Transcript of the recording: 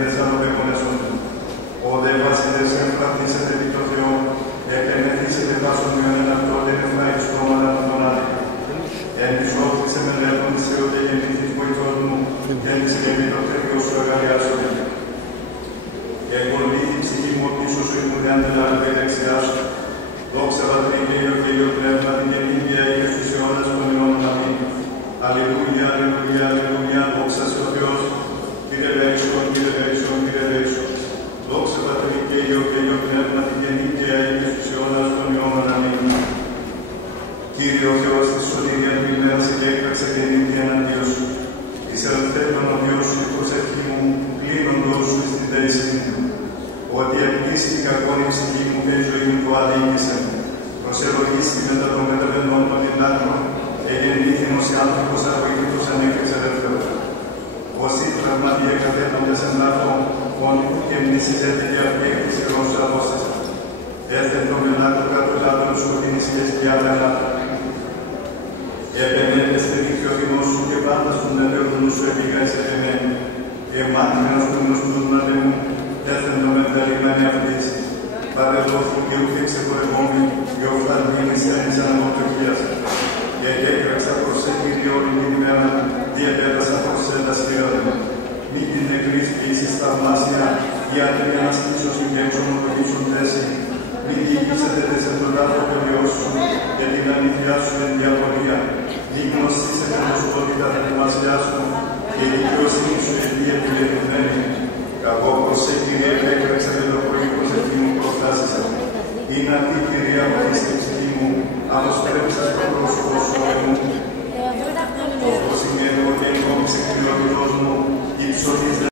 μένετε σαν το πεπονέσον του. Ο δε βασιλεύς εμφραπτήσετε επί το Θεό, επενεθήσετε πάσον μειον εναυτόν ευχάριστο ομάδα του τον άδικα. Ενισόφτησε με λέπον της Θεό και γεννήθης βοηθός μου, γέννησε και μη το Θεό σου αγαλιάσω. Εγκολήθη ψυχή μου πίσω σου υπουργάν τελάρβε δεξιά σου. Δόξα Πατρί και Υιό και Υιό Πνεύμα την γεννήθεια ή στους αιώνας των αιώνων. Αμήν. Αλληλούια, αλληλούια, αλληλούια, δόξα σε ο Θεός. Κύριε Λέησον, Κύριε Λέησον, Κύριε Λέησον. Δόξα Πατρί και Υιό και Υιό Πνεύμα την γεννήθεια ή στους αιώνας των αιώνων. Αμήν. Κύριε ο Θεός της σωτηρίας του ημέρας και έκραξε την νύχτα εναντίον σου. Εισελθέτων ο Θεός σου η προσευχή μου, πλήροντος σου στην θέση μου. Ότι εκπλήσει την κακόνη ψυχή μου και η ζωή μου το αδίκησε. Προσελογίστη μετά των μεταβενών των διδάκτων, εγεννήθηνος οι άνθρωπος αρβοήθητος ανέκρυξε ελεύθερος. Όσοι τραυματοί εκαθέτοντες εν λάθο, όνου και μνήσεις έτυχε αυτή έκρυξη γνώσου απόσταση. Έθεν το μελάτο κάτω λάθος σου την ισχύες και άλλα λάθο. Επενέπεστε δικαιωθηνός σου και πάντα στον ελεύθερον σου επίγαες επεμένη. Και μάθηνας του γνωστούς να δεμούν, έθεν το μεταλλημένοι αυτής. Παρελώθη και ουθή ξεχωρευόμη, και οφθαλμίνης ένης αναμοτροχίας. Και έκραξα προς σε Κύριε όλη την ημέρα, διαπέρασα προς σε τα σφυράδε. Μη την νεκρής ποιήσεις θαυμάσια, η άτρη αναστήσεως και εξομολογήσουν θέση. Μη διοικήσετε σε τον άνθρωπο Υιός σου, και την αλήθεια σου εν διαπολία. Μη γνωστήσετε το σπότητα θαυμασιά σου, και η δικαιοσύνη